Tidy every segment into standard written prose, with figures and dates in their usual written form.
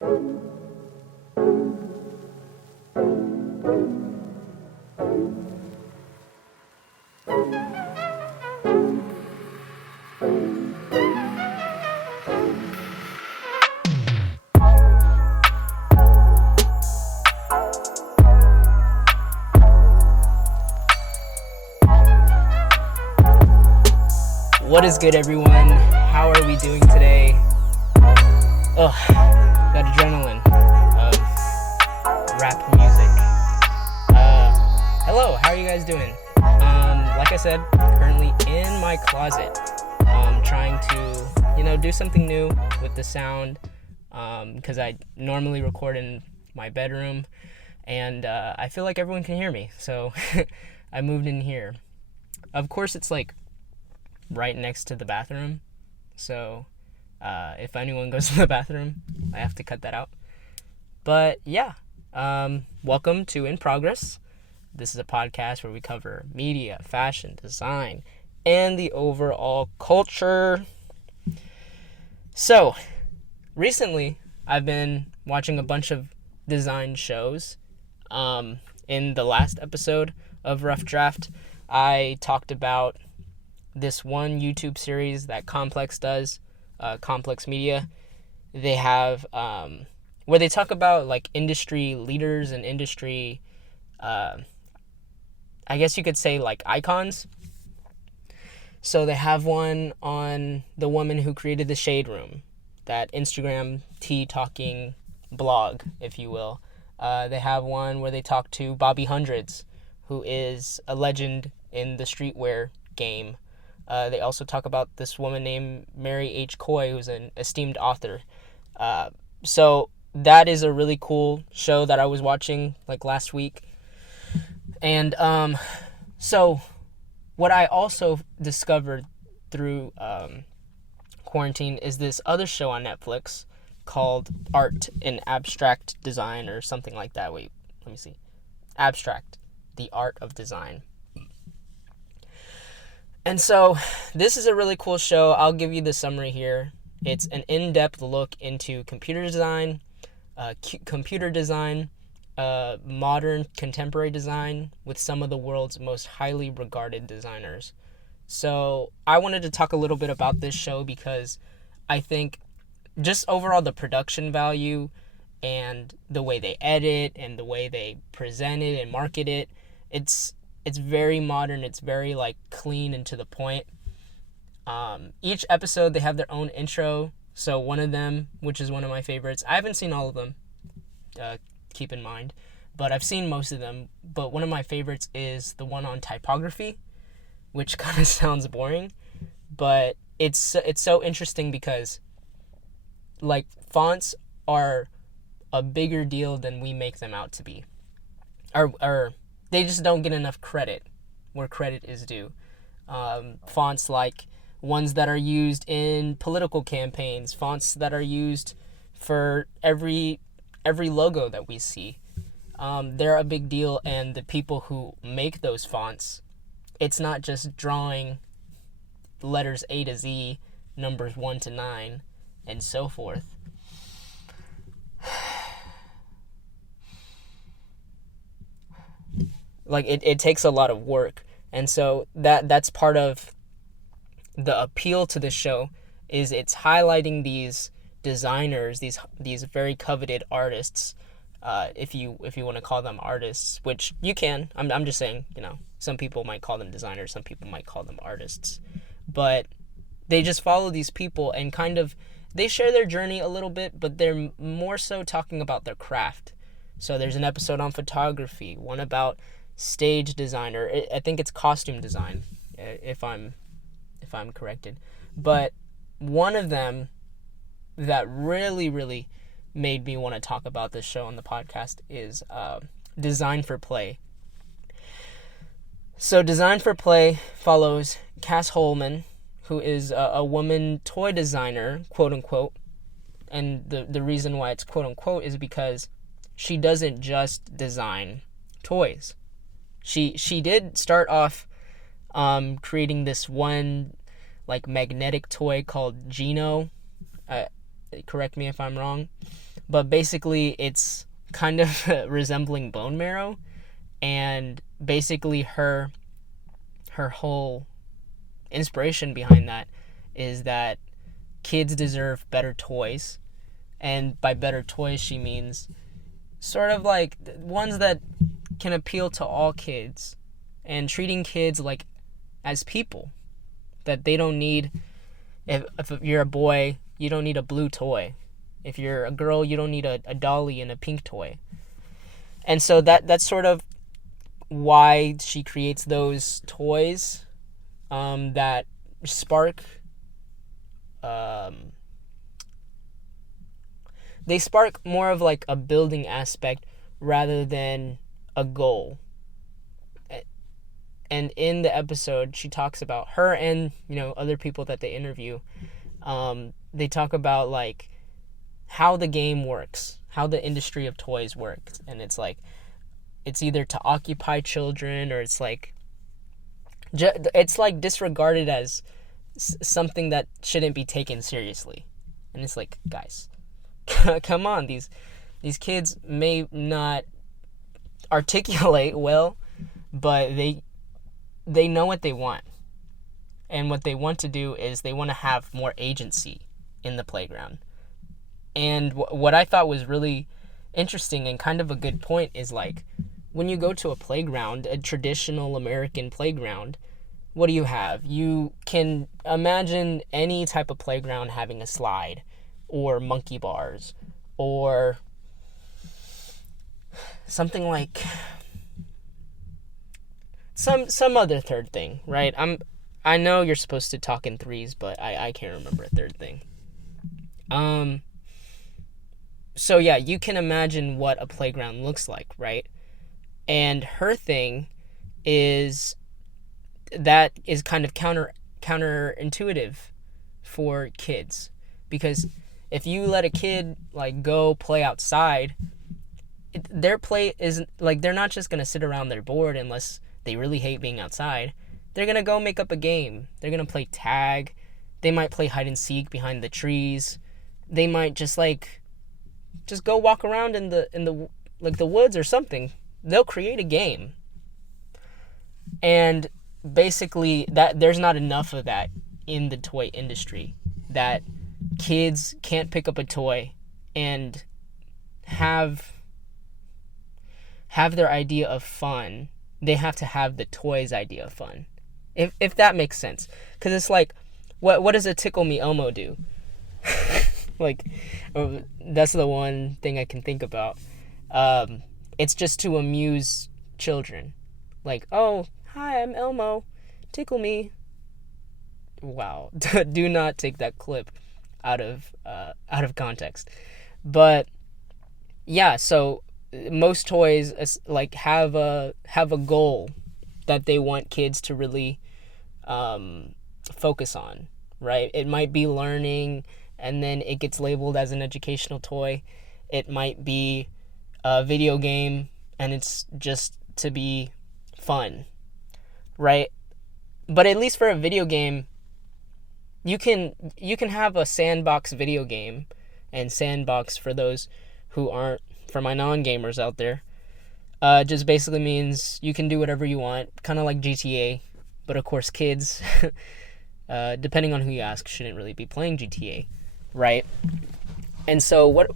What is good, everyone? How are we doing today? Ugh, that adrenaline of rap music. Hello, how are you guys doing? Like I said, currently in my closet, trying to, do something new with the sound, because I normally record in my bedroom, and I feel like everyone can hear me, so I moved in here. Of course, it's like right next to the bathroom, so if anyone goes to the bathroom, I have to cut that out. But yeah, welcome to In Progress. This is a podcast where we cover media, fashion, design, and the overall culture. So recently I've been watching a bunch of design shows. In the last episode of Rough Draft, I talked about this one YouTube series that Complex does, Complex Media. They have where they talk about like industry leaders and industry, I guess you could say like icons. So they have one on the woman who created the Shade Room, that Instagram tea talking blog, if you will. They have one where they talk to Bobby Hundreds, who is a legend in the streetwear game. They also talk about this woman named Mary H. Coy, who's an esteemed author. So that is a really cool show that I was watching like last week. And so what I also discovered through quarantine is this other show on Netflix called Art and Abstract Design, or something like that. Wait, let me see. Abstract, the Art of Design. And so this is a really cool show. I'll give you the summary here. It's an in-depth look into computer design, modern contemporary design with some of the world's most highly regarded designers. So I wanted to talk a little bit about this show because I think just overall the production value and the way they edit and the way they present it and market it, it's very modern. It's very like clean and to the point. Each episode they have their own intro. So one of them, which is one of my favorites, I haven't seen all of them, keep in mind, but I've seen most of them. But one of my favorites is the one on typography, which kind of sounds boring, but it's so interesting because like fonts are a bigger deal than we make them out to be, or they just don't get enough credit where credit is due. Fonts like ones that are used in political campaigns, fonts that are used for every logo that we see. They're a big deal, and the people who make those fonts, it's not just drawing letters A to Z, numbers 1 to 9, and so forth. Like it takes a lot of work, and so that's part of the appeal to this show, is it's highlighting these designers, these very coveted artists, if you want to call them artists, which you can. I'm just saying, some people might call them designers, some people might call them artists, but they just follow these people and kind of they share their journey a little bit, but they're more so talking about their craft. So there's an episode on photography, one about stage designer. I think it's costume design, if I'm corrected. But one of them that really, really made me want to talk about this show on the podcast is Design for Play. So Design for Play follows Cass Holman, who is a woman toy designer, quote unquote. And the reason why it's quote unquote is because she doesn't just design toys. She did start off creating this one like magnetic toy called Gino. Correct me if I'm wrong, but basically it's kind of resembling bone marrow, and basically her whole inspiration behind that is that kids deserve better toys, and by better toys she means sort of like ones that can appeal to all kids, and treating kids like as people, that they don't need, if you're a boy, you don't need a blue toy. If you're a girl, you don't need a dolly and a pink toy. And so that's sort of why she creates those toys that spark they spark more of like a building aspect rather than a goal. And in the episode, she talks about her and, other people that they interview. They talk about like how the game works, how the industry of toys works. And it's like, it's either to occupy children, or it's like disregarded as something that shouldn't be taken seriously. And it's like, guys, come on, these kids may not articulate well, but they know what they want. And what they want to do is they want to have more agency in the playground. And what I thought was really interesting and kind of a good point is like, when you go to a playground, a traditional American playground, what do you have? You can imagine any type of playground having a slide, or monkey bars, or something like some other third thing, right? I know you're supposed to talk in threes, but I can't remember a third thing. So yeah, you can imagine what a playground looks like, right? And her thing is that is kind of counterintuitive for kids, because if you let a kid like go play outside, their play is like, they're not just gonna sit around their board unless they really hate being outside. They're gonna go make up a game. They're gonna play tag. They might play hide and seek behind the trees. They might just go walk around in the like the woods or something. They'll create a game. And basically that there's not enough of that in the toy industry, that kids can't pick up a toy and have their idea of fun. They have to have the toy's idea of fun, if that makes sense. Because it's like, what does a Tickle Me Elmo do? Like, that's the one thing I can think about. It's just to amuse children. Like, oh, hi, I'm Elmo, tickle me. Wow. Do not take that clip out of context. But yeah, so most toys like have a goal that they want kids to really focus on, right? It might be learning, and then it gets labeled as an educational toy. It might be a video game, and it's just to be fun, right? But at least for a video game, you can have a sandbox video game. And sandbox, for those who aren't, for my non-gamers out there, just basically means you can do whatever you want, kind of like GTA. But of course, kids, depending on who you ask, shouldn't really be playing GTA, right? And so what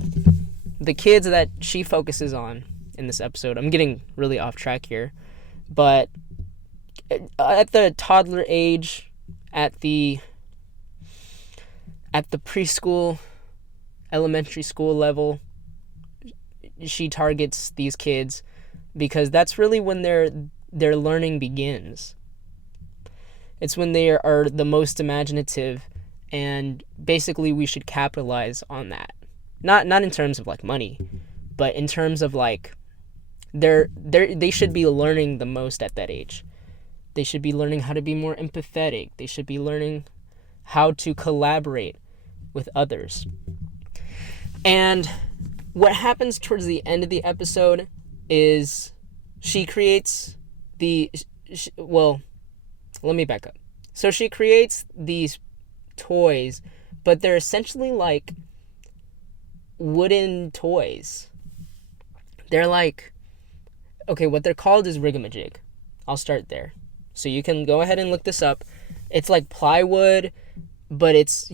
the kids that she focuses on in this episode, I'm getting really off track here, but at the toddler age, at the preschool, elementary school level, she targets these kids because that's really when their learning begins. It's when they are the most imaginative, and basically we should capitalize on that. Not in terms of like money, but in terms of like they should be learning the most at that age. They should be learning how to be more empathetic. They should be learning how to collaborate with others. And what happens towards the end of the episode is she creates let me back up. So she creates these toys, but they're essentially like wooden toys. They're like, okay, what they're called is rigamajig. I'll start there. So you can go ahead and look this up. It's like plywood, but it's,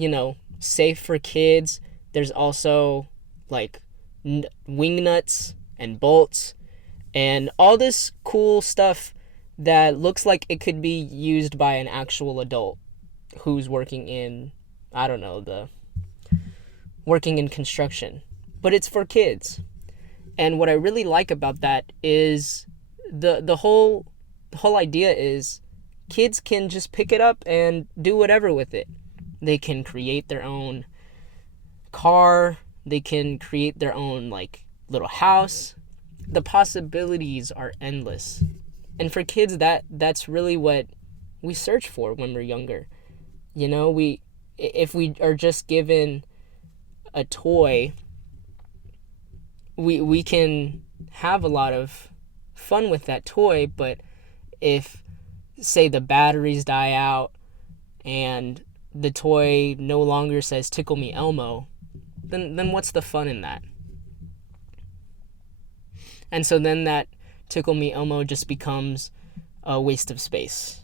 safe for kids. There's also like wing nuts and bolts and all this cool stuff that looks like it could be used by an actual adult who's working in, I don't know, working in construction. But it's for kids. And what I really like about that is the whole idea is kids can just pick it up and do whatever with it. They can create their own car. They can create their own like little house. The possibilities are endless. And for kids, that's really what we search for when we're younger. If we are just given a toy, we can have a lot of fun with that toy, but if, say, the batteries die out and the toy no longer says "Tickle Me Elmo," then what's the fun in that? And so then that "Tickle Me Elmo" just becomes a waste of space,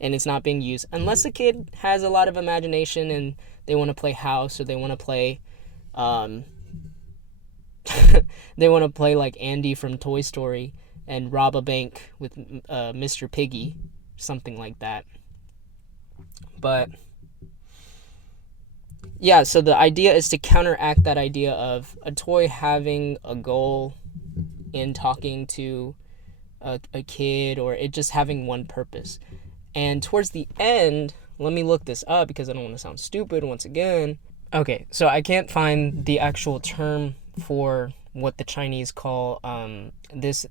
and it's not being used unless a kid has a lot of imagination and they want to play house, or they want to play they want to play like Andy from Toy Story and rob a bank with Mr. Piggy, something like that. But yeah, so the idea is to counteract that idea of a toy having a goal in talking to a kid, or it just having one purpose. And towards the end, let me look this up because I don't want to sound stupid once again. Okay, so I can't find the actual term for what the Chinese call this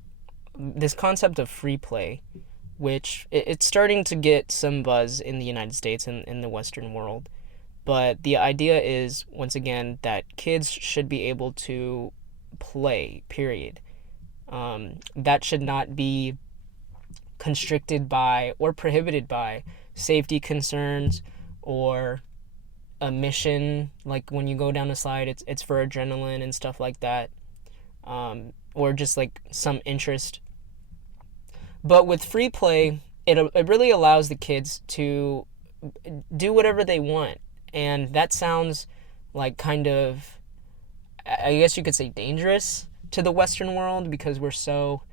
concept of free play, which it's starting to get some buzz in the United States and in the Western world. But the idea is, once again, that kids should be able to play, period. That should not be constricted by or prohibited by safety concerns or a mission. Like when you go down a slide, it's for adrenaline and stuff like that, or just like some interest. But with free play, it really allows the kids to do whatever they want. And that sounds like kind of, I guess you could say, dangerous to the Western world, because we're so,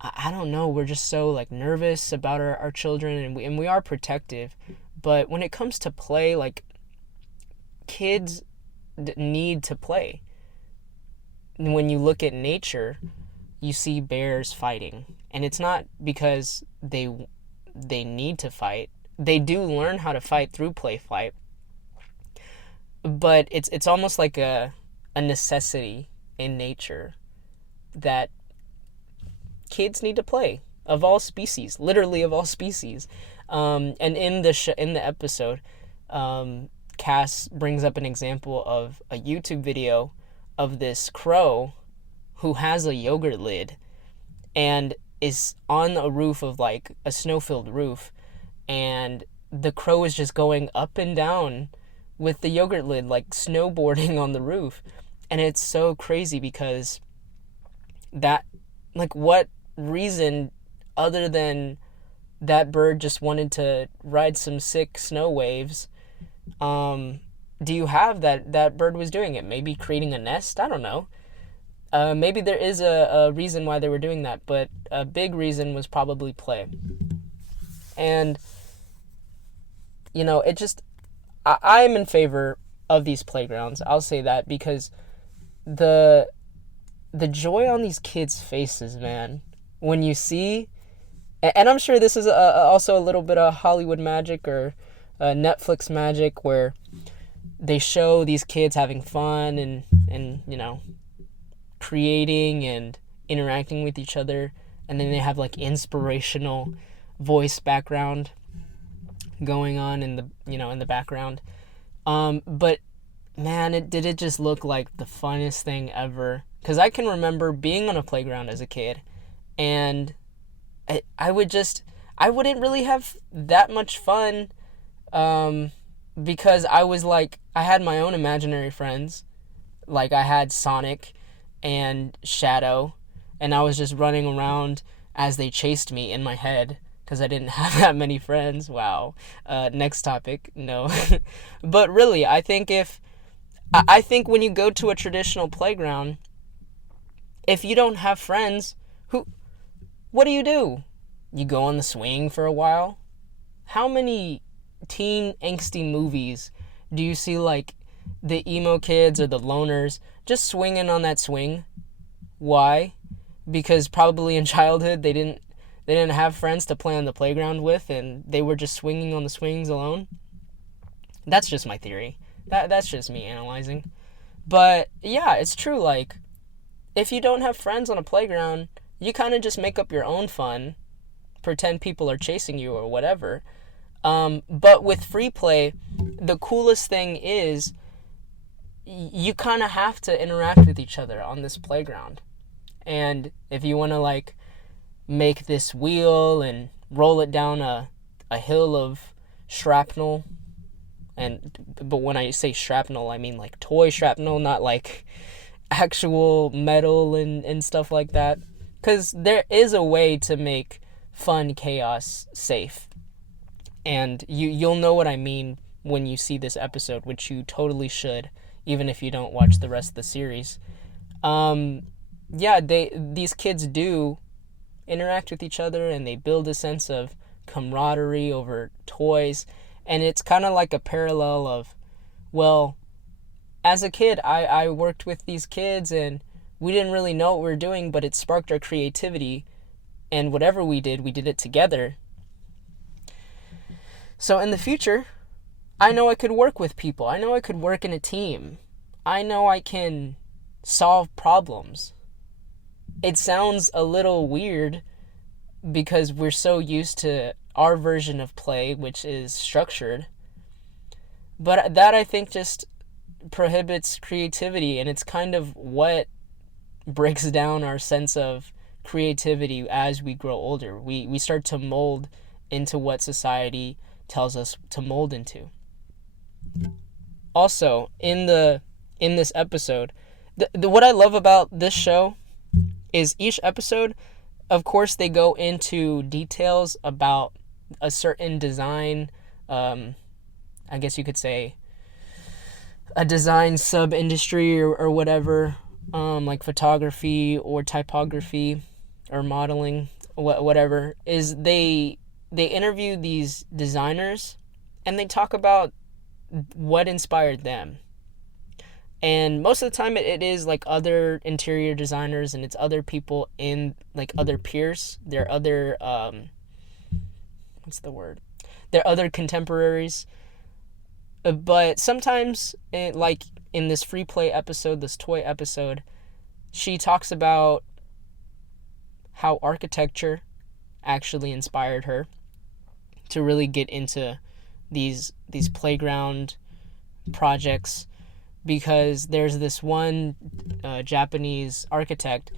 I don't know, we're just so like nervous about our children, and we are protective. But when it comes to play, like, kids need to play. When you look at nature, you see bears fighting, and it's not because they need to fight. They do learn how to fight through play fight, but it's almost like a necessity in nature that kids need to play, of all species, literally of all species. And in the episode, Cass brings up an example of a YouTube video of this crow who has a yogurt lid and is on a roof of like a snow-filled roof, and the crow is just going up and down with the yogurt lid, like snowboarding on the roof. And it's so crazy because that, like, what reason other than that bird just wanted to ride some sick snow waves do you have that bird was doing it? Maybe creating a nest? I don't know. Maybe there is a reason why they were doing that, but a big reason was probably play. And, it just, I'm in favor of these playgrounds. I'll say that, because the joy on these kids' faces, man, when you see, and I'm sure this is also a little bit of Hollywood magic or Netflix magic, where they show these kids having fun and creating and interacting with each other, and then they have like inspirational voice background going on in the background. But man, did it just look like the funnest thing ever? Because I can remember being on a playground as a kid, and I wouldn't really have that much fun, because I was like, I had my own imaginary friends, Like I had Sonic and Shadow, and I was just running around as they chased me in my head because I didn't have that many friends. Wow. Next topic. No. But really, I think when you go to a traditional playground, if you don't have friends, what do? You go on the swing for a while? How many teen angsty movies do you see, like the emo kids or the loners just swinging on that swing? Why? Because probably in childhood they didn't have friends to play on the playground with, and they were just swinging on the swings alone. That's just my theory. That's just me analyzing. But yeah, it's true. Like, if you don't have friends on a playground, you kind of just make up your own fun, pretend people are chasing you or whatever. But with free play, the coolest thing is you kind of have to interact with each other on this playground. And if you want to, like, make this wheel and roll it down a hill of shrapnel, but when I say shrapnel, I mean like toy shrapnel, not like actual metal and stuff like that. Because there is a way to make fun chaos safe. And you'll know what I mean when you see this episode, which you totally should, even if you don't watch the rest of the series. These kids do interact with each other, and they build a sense of camaraderie over toys. And it's kind of like a parallel of, well, as a kid, I worked with these kids, and we didn't really know what we were doing, but it sparked our creativity. And whatever we did it together. So in the future, I know I could work with people. I know I could work in a team. I know I can solve problems. It sounds a little weird because we're so used to our version of play, which is structured. But that, I think, just prohibits creativity, and it's kind of what breaks down our sense of creativity as we grow older. We start to mold into what society tells us to mold into. Also, in this episode, what I love about this show is each episode, of course, they go into details about a certain design, I guess you could say a design sub-industry or whatever, like photography or typography or modeling, whatever, is they interview these designers and they talk about what inspired them. And most of the time it is like other interior designers, and it's other people in, like, other peers. They're other, They're other contemporaries. But sometimes, like in this free play episode, this toy episode, she talks about how architecture actually inspired her to really get into these playground projects, because there's this one Japanese architect,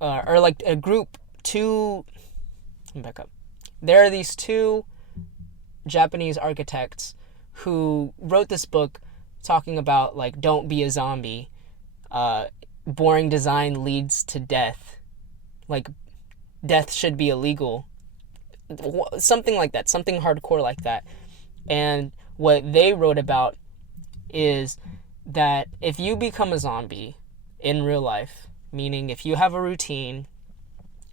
or like a group, there are these two Japanese architects who wrote this book talking about, like, don't be a zombie. Boring design leads to death. Like, death should be illegal. Something like that. Something hardcore like that. And what they wrote about is that if you become a zombie in real life, meaning if you have a routine,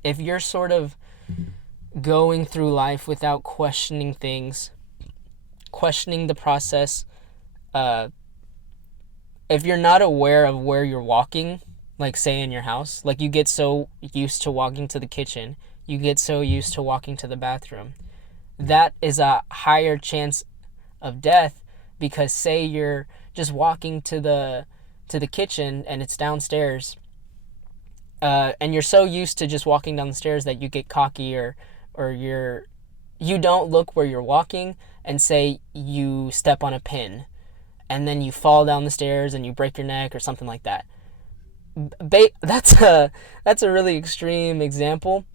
if you're sort of going through life without questioning things, questioning the process, if you're not aware of where you're walking, like say in your house, like you get so used to walking to the kitchen, you get so used to walking to the bathroom, that is a higher chance of death, because say you're just walking to the kitchen and it's downstairs, and you're so used to just walking down the stairs that you get cocky, or you don't look where you're walking, and say you step on a pin and then you fall down the stairs and you break your neck or something like that. That's a really extreme example,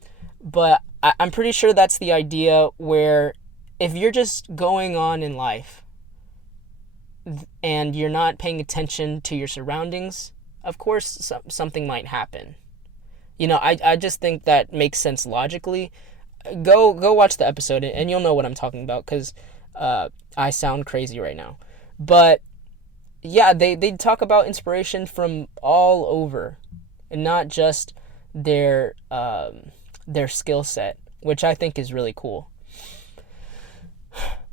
but I'm pretty sure that's the idea, where if you're just going on in life and you're not paying attention to your surroundings, of course something might happen. I just think that makes sense logically. Go watch the episode and you'll know what I'm talking about, because I sound crazy right now. But yeah, they talk about inspiration from all over, and not just their skill set, which I think is really cool.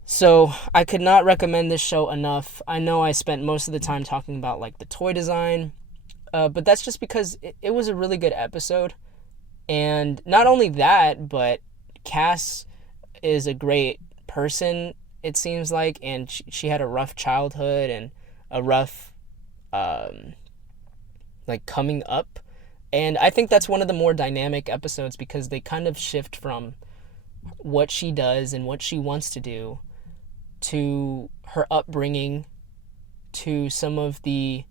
So I could not recommend this show enough. I know I spent most of the time talking about like the toy design, but that's just because it was a really good episode. And not only that, but Cass is a great person, it seems like, and she had a rough childhood and a rough like coming up. And I think that's one of the more dynamic episodes, because they kind of shift from what she does and what she wants to do to her upbringing, to some of the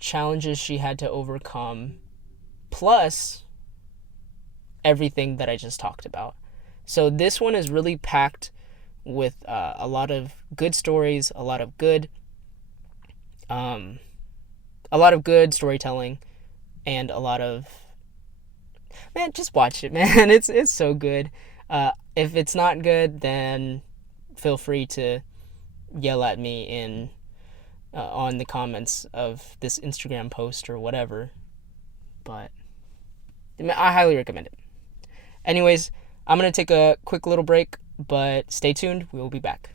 challenges she had to overcome, plus everything that I just talked about. So this one is really packed with a lot of good stories, a lot of good storytelling, and a lot of, man, just watch it, man. It's so good. If it's not good, then feel free to yell at me on the comments of this Instagram post or whatever. But I highly recommend it. Anyways, I'm going to take a quick little break, but stay tuned. We will be back.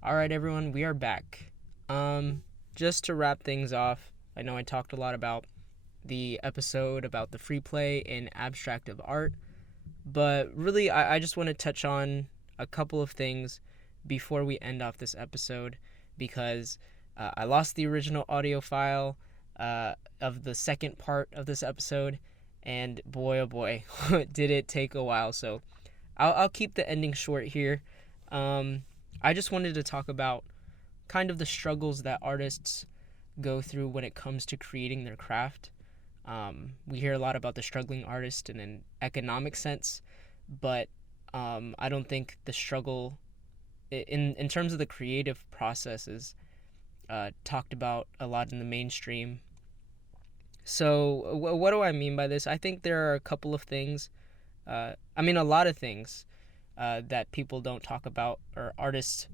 All right, everyone, we are back. Just to wrap things off, I know I talked a lot about the episode about the free play and abstractive art, but really I just want to touch on a couple of things before we end off this episode, because I lost the original audio file of the second part of this episode, and boy, oh boy, did it take a while. So I'll keep the ending short here. I just wanted to talk about kind of the struggles that artists go through when it comes to creating their craft. We hear a lot about the struggling artist in an economic sense, but I don't think the struggle in terms of the creative process is talked about a lot in the mainstream. So what do I mean by this? I think there are a couple of things, a lot of things that people don't talk about, or artists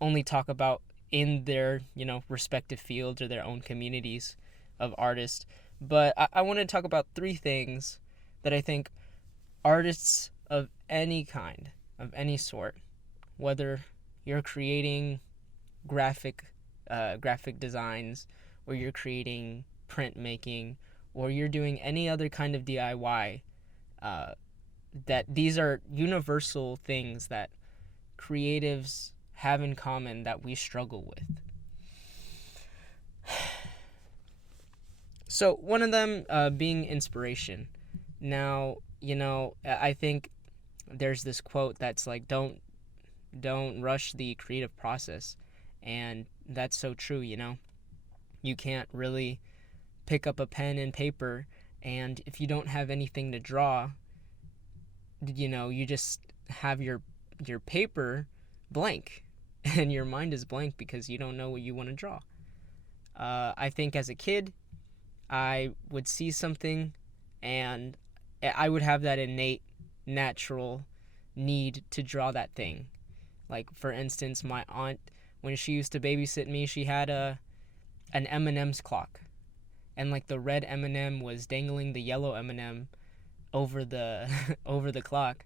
only talk about in their respective fields or their own communities of artists. But I want to talk about three things that I think artists of any kind, of any sort, whether you're creating graphic designs, or you're creating printmaking, or you're doing any other kind of DIY, that these are universal things that creatives have in common that we struggle with. So one of them being inspiration. Now, I think there's this quote that's like, don't rush the creative process. And that's so true, You can't really pick up a pen and paper, and if you don't have anything to draw, you just have your paper blank, and your mind is blank because you don't know what you want to draw. I think as a kid, I would see something, and I would have that innate, natural need to draw that thing. Like, for instance, my aunt, when she used to babysit me, she had an M&M's clock, and like the red M&M was dangling the yellow M&M over the over the clock,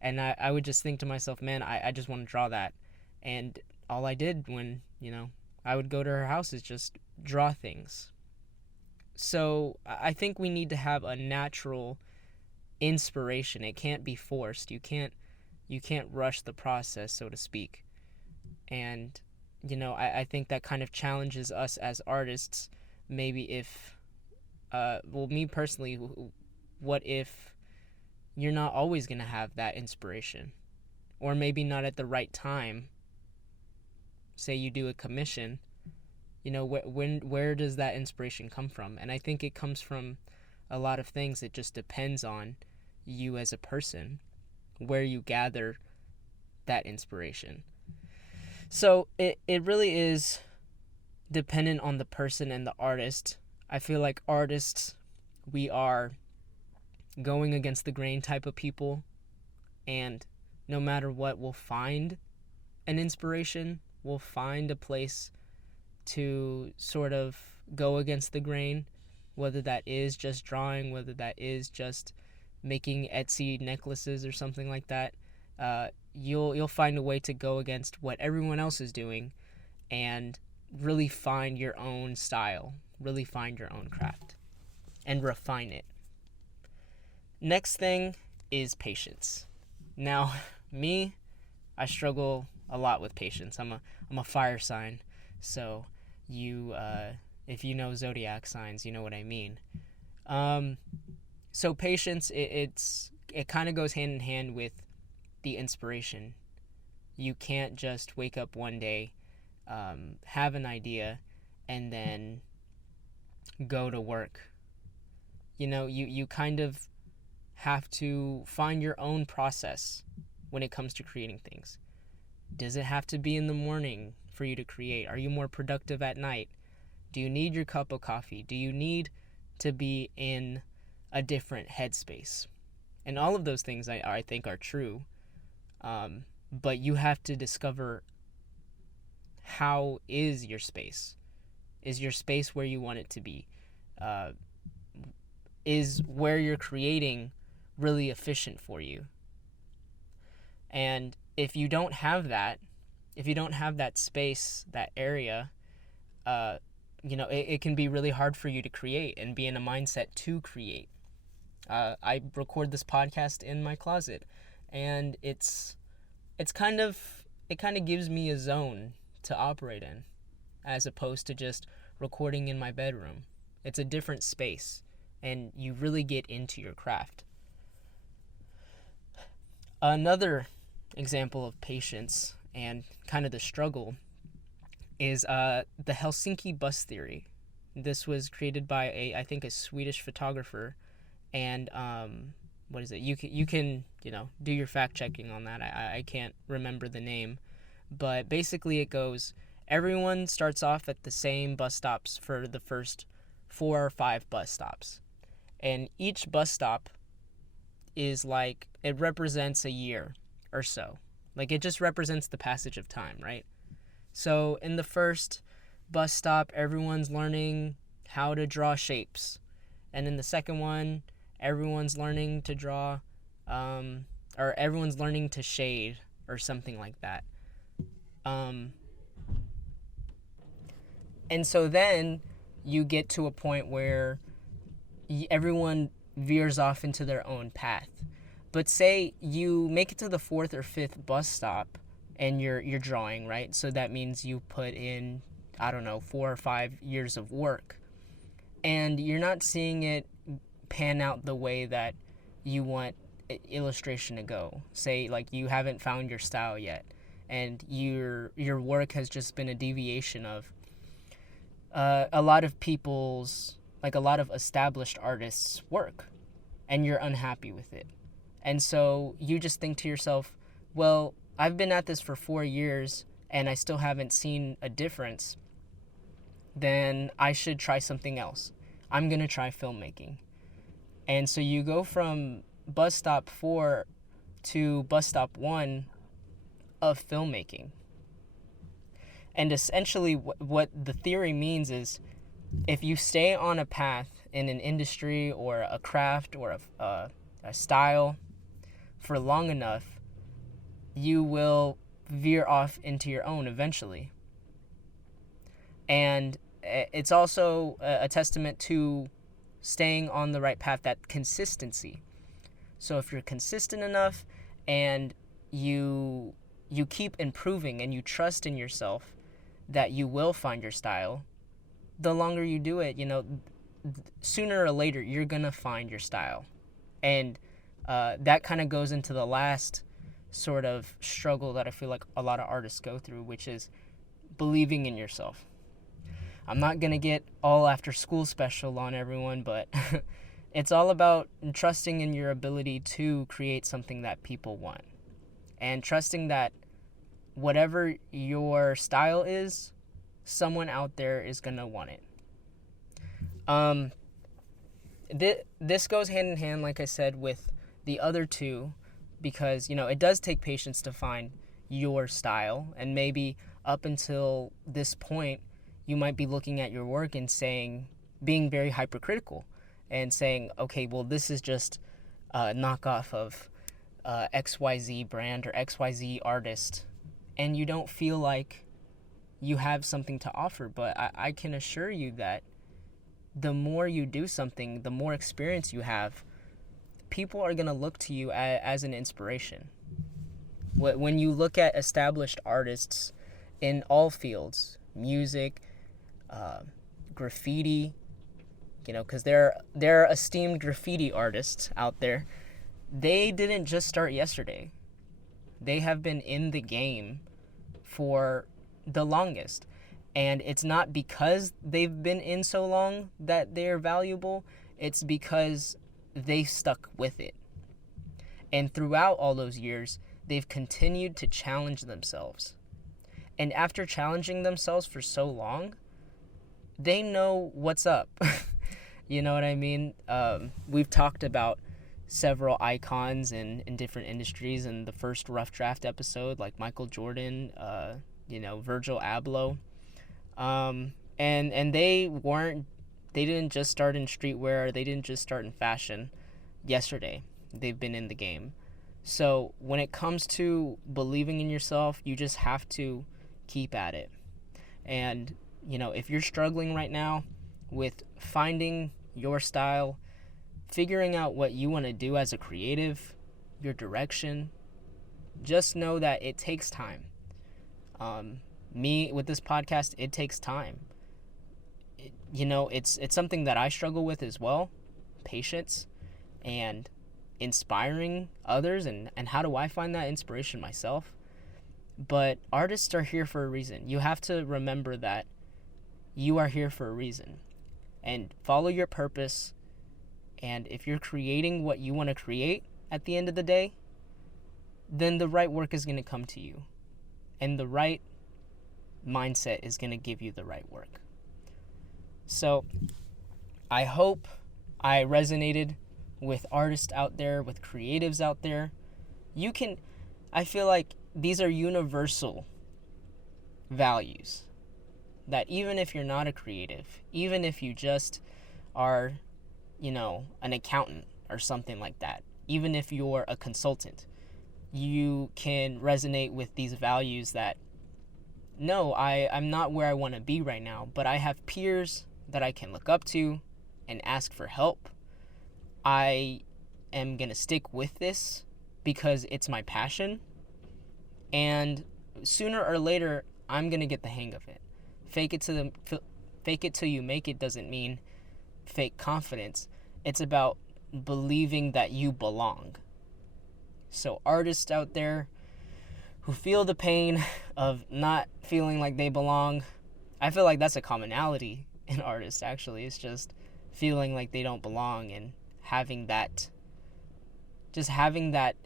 and I would just think to myself, man, I just want to draw that. And all I did when, I would go to her house is just draw things. So I think we need to have a natural inspiration. It can't be forced. You can't rush the process, so to speak. And I think that kind of challenges us as artists. Maybe if me personally, what if you're not always going to have that inspiration, or maybe not at the right time? Say you do a commission, where does that inspiration come from? And I think it comes from a lot of things. It just depends on you as a person, where you gather that inspiration. So it really is dependent on the person and the artist. I feel like artists, we are going against the grain type of people, and no matter what, we'll find an inspiration. We'll find a place to sort of go against the grain, whether that is just drawing, whether that is just making Etsy necklaces or something like that. You'll find a way to go against what everyone else is doing and really find your own style, really find your own craft, and refine it. Next thing is patience. Now, I struggle a lot with patience. I'm a fire sign, so if you know zodiac signs, you know what I mean. So patience, it kind of goes hand in hand with the inspiration. You can't just wake up one day, have an idea, and then go to work. You kind of have to find your own process when it comes to creating things. Does it have to be in the morning for you to create? Are you more productive at night? Do you need your cup of coffee? Do you need to be in a different headspace? And all of those things I think are true. But you have to discover, how is your space? Is your space where you want it to be? Is where you're creating really efficient for you? And if you don't have that space, that area, it can be really hard for you to create and be in a mindset to create. I record this podcast in my closet, and it kind of gives me a zone to operate in, as opposed to just recording in my bedroom. It's a different space, and you really get into your craft. Another example of patience and kind of the struggle is the Helsinki Bus Theory. This was created by I think a Swedish photographer, and what is it? You can do your fact checking on that. I can't remember the name, but basically it goes, everyone starts off at the same bus stops for the first 4 or 5 bus stops, and each bus stop is like, it represents a year or so. Like, it just represents the passage of time, right? So in the first bus stop, everyone's learning how to draw shapes, and in the second one, everyone's learning to draw, or everyone's learning to shade or something like that. And so then you get to a point where everyone veers off into their own path. But say you make it to the 4th or 5th bus stop and you're drawing, right? So that means you put in, 4 or 5 years of work, and you're not seeing it pan out the way that you want illustration to go. Say, like, you haven't found your style yet, and your work has just been a deviation of a lot of people's, like a lot of established artists' work, and you're unhappy with it. And so you just think to yourself, well, I've been at this for 4 years and I still haven't seen a difference. Then I should try something else. I'm going to try filmmaking. And so you go from bus stop 4 to bus stop 1 of filmmaking. And essentially, what the theory means is, if you stay on a path in an industry or a craft or a style for long enough, you will veer off into your own eventually. And it's also a testament to staying on the right path, that consistency. So if you're consistent enough and you keep improving and you trust in yourself that you will find your style, the longer you do it, sooner or later you're gonna find your style. And that kind of goes into the last sort of struggle that I feel like a lot of artists go through, which is believing in yourself. I'm not gonna get all after school special on everyone, but it's all about trusting in your ability to create something that people want, and trusting that whatever your style is, someone out there is gonna want it. This goes hand in hand, like I said, with the other two, because it does take patience to find your style, and maybe up until this point you might be looking at your work and being very hypercritical and saying, okay, well, this is just a knockoff of XYZ brand or XYZ artist, and you don't feel like you have something to offer. But I can assure you that the more you do something, the more experience you have, people are going to look to you as an inspiration. When you look at established artists in all fields, music, graffiti, because there are esteemed graffiti artists out there, they didn't just start yesterday. They have been in the game for the longest. And it's not because they've been in so long that they're valuable. It's because they stuck with it. And throughout all those years, they've continued to challenge themselves. And after challenging themselves for so long, they know what's up. You know what I mean? We've talked about several icons in different industries in the first Rough Draft episode, like Michael Jordan, Virgil Abloh. And they didn't just start in streetwear, they didn't just start in fashion yesterday. They've been in the game. So when it comes to believing in yourself, you just have to keep at it. And, if you're struggling right now with finding your style, figuring out what you want to do as a creative, your direction, just know that it takes time. Me, with this podcast, it takes time. It's something that I struggle with as well, patience and inspiring others, and how do I find that inspiration myself. But artists are here for a reason. You have to remember that you are here for a reason, and follow your purpose. And if you're creating what you want to create at the end of the day, then the right work is going to come to you, and the right mindset is going to give you the right work. So I hope I resonated with artists out there, with creatives out there. I feel like these are universal values, that even if you're not a creative, even if you just are, an accountant or something like that, even if you're a consultant, you can resonate with these values that, no, I'm not where I want to be right now, but I have peers that I can look up to and ask for help. I am going to stick with this because it's my passion, and sooner or later, I'm going to get the hang of it. Fake it till you make it doesn't mean fake confidence. It's about believing that you belong. So artists out there who feel the pain of not feeling like they belong, I feel like that's a commonality in artists, actually. It's just feeling like they don't belong and having that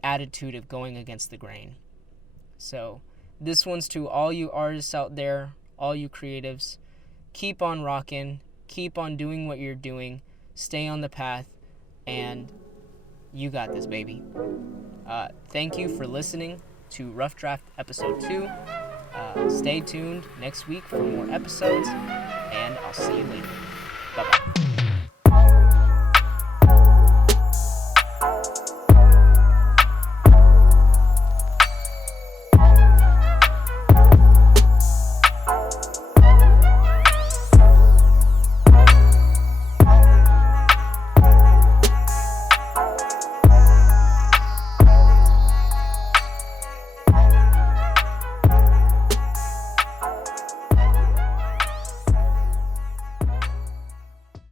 attitude of going against the grain. So this one's to all you artists out there, all you creatives. Keep on rocking, keep on doing what you're doing, stay on the path, and you got this, baby. Thank you for listening to Rough Draft Episode 2. Stay tuned next week for more episodes, and I'll see you later. Bye-bye.